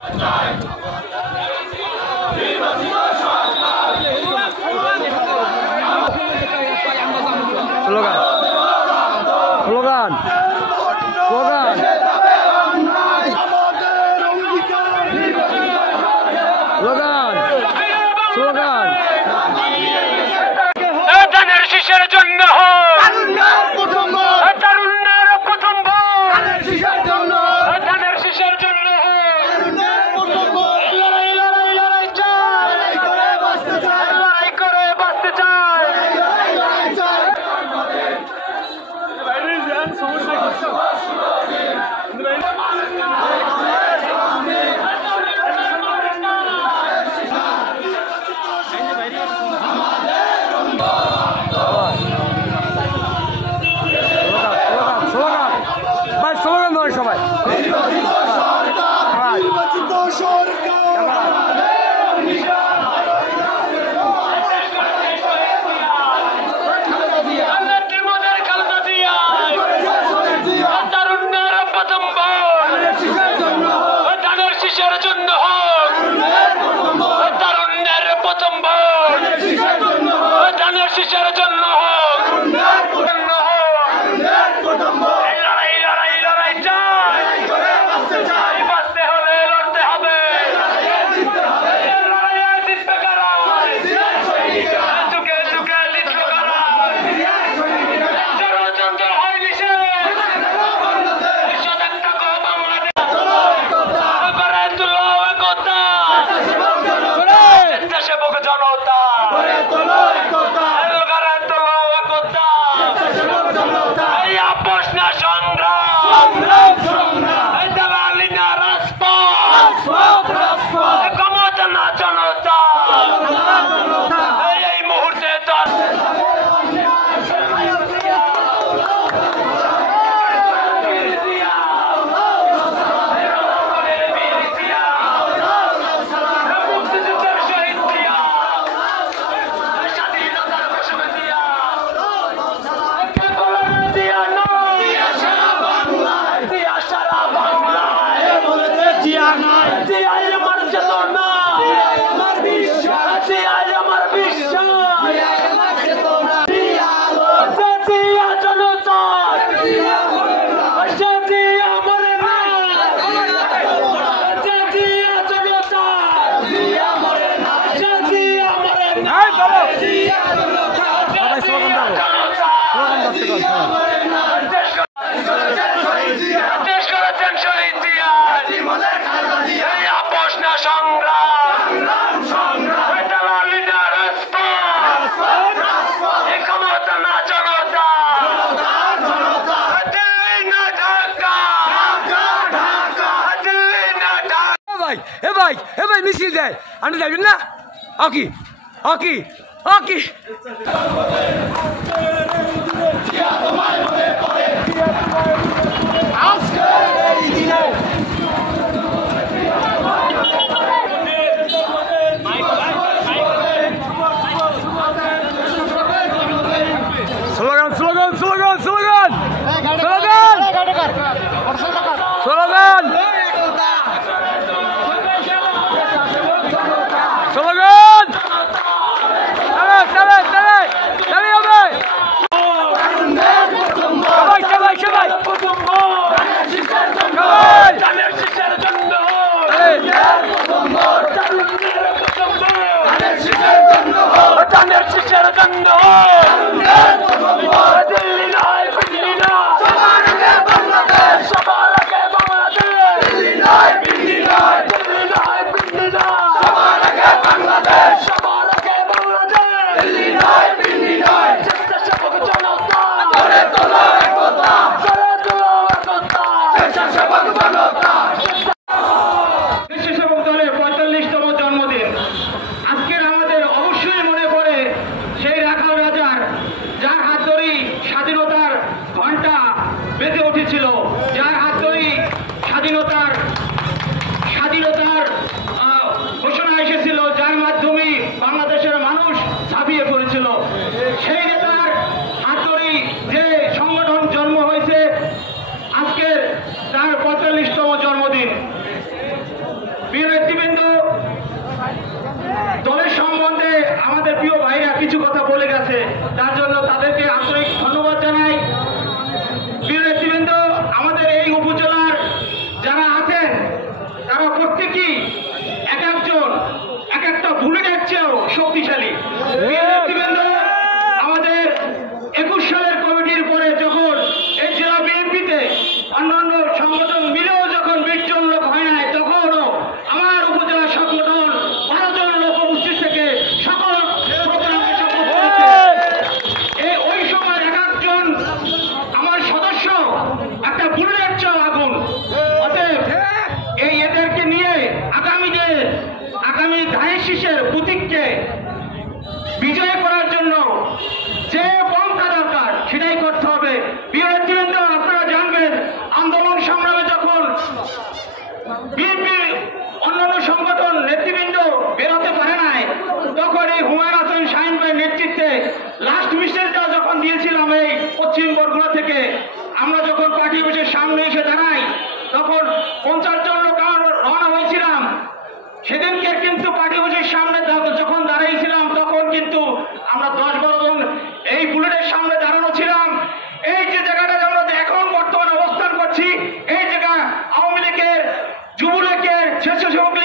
Slogan slogan slogan slogan slogan ধানের শীষের জন্য তারুণ্যের প্রথম ধানের শীষের জন্য লড়াই লড়াই লড়াই চাই লড়াই করে বাঁচতে চাই স্লোগান ধরে সবাই তারুণ্যের প্রথম ধানের শীষের জন্য হোক তারুণ্যের প্রথম ধানের শীষের জন্য হোক লড়াই লড়াই লড়াই চাই বাঁচতে হলে লড়তে হবে লড়াইয়ে জিতবে কারা যুগে যুগে জিতবে কারা ষড়যন্ত্র হয় নিষেধ গড়ে তুলো একতা স্বেচ্ছাসেবক জনতা গড়ে তুলো একতা এই আপোষ না সংগ্রাম এই দালালি না রাজপথ ক্ষমতা না জনতা এই মুহূর্তে তার মুক্তিযুদ্ধের শহীদ জিয়া স্বাধীনতার ঘোষণা জিয়া জিয়া নয় জিয়া সারা বাংলায় জিয়া নয় জিয়াই আমার চেতনা জিয়াই আমার বিশ্বাস জিয়া জনতা জিয়া মরে না জিয়া জনতা জিয়া মরে না সবাই স্লোগান দাও স্লোগান দেশ করেছেন শহীদ জিয়া এই আপোষ না সংগ্রাম দালালি না রাজপথ এই ক্ষমতা না জনতা দিল্লি না ঢাকা দিল্লি না ঢাকা ভাই মিছিল যায় আপনি যাবেন না আকি আকি আকি slogan slogan slogan slogan slogan slogan slogan চলে চলে চলে হবে সবাই সবাই সবাই ধানের শীষের জন্য ধানের শীষের জন্য দিল্লি নয় দিল্লি নয় সবার আগে বাংলাদেশ সবার আগে বাংলাদেশ দিল্লি নয় দিল্লি নয় দিল্লি নয় দিল্লি নয় সবার আগে বাংলাদেশ সবার আগে বাংলাদেশ দিল্লি নয় দিল্লি নয় স্বেচ্ছাসেবক জনতা গড়ে তোলো একতা গড়ে তোলো একতা স্বেচ্ছাসেবক জনতা স্বেচ্ছাসেবক দলের 45তম জন্মদিন আজকের আমাদের অবশ্যই মনে পড়ে সেই রাখাল রাজার যার হাত ধরেই স্বাধীনতা বলে গেছে, তার জন্য তাদেরকে আন্তরিক ধন্যবাদ জানাই। প্রিয় নেতৃবৃন্দ, আমাদের এই উপজেলার যারা আছেন তারা প্রত্যেকেই এক একজন এক একটা বুলেটের চেয়েও শক্তিশালী। প্রিয় নেতৃবৃন্দ, আমাদের 21 সালের কমিটির পরে যখন এই জেলা বিএনপিতে অন্যান্য সংগঠন মিলেও যখন 20 জন লোক হয় নাই, তখনও আমার উপজেলা সংগঠন 12 জন লোক উপস্থিত থেকে সকল প্রোগ্রামে সফল করেছে। ওই সময় এক একজন আমার সদস্য একটা বুলেটের চেয়েও আগুন। অতএব এদেরকে নিয়ে আগামী ধানের শীষের প্রতীককে বিজয় করার জন্য যে পন্থা দরকার সেটাই করতে হবে। প্রিয় নেতৃবৃন্দ, আপনারা জানবেন আন্দোলন সংগ্রামে যখন বিএনপি অন্যান্য সংগঠন নেতৃবৃন্দ বেরোতে পারে নাই, তখন এই হুমায়ুন হাসান শাহীন ভাইয়ের নেতৃত্বে লাস্ট মিছিলটা যখন দিয়েছিলাম এই পশ্চিম বরগুনা থেকে, আমরা যখন পার্টি অফিসের সামনে এসে দাঁড়াই তখন 50 জন লোক রওনা হয়েছিলাম। সেদিনকে কিন্তু পার্টি অফিসের সামনে যখন দাঁড়িয়েছিলাম তখন কিন্তু আমরা 10-12 জন এই বুলেটের সামনে দাঁড়ানো ছিলাম। এই যে জায়গাটা আমরা এখন বর্তমানে অবস্থান করছি, এই জায়গা আওয়ামী লীগের, যুবলীগের, স্বেচ্ছাসেবক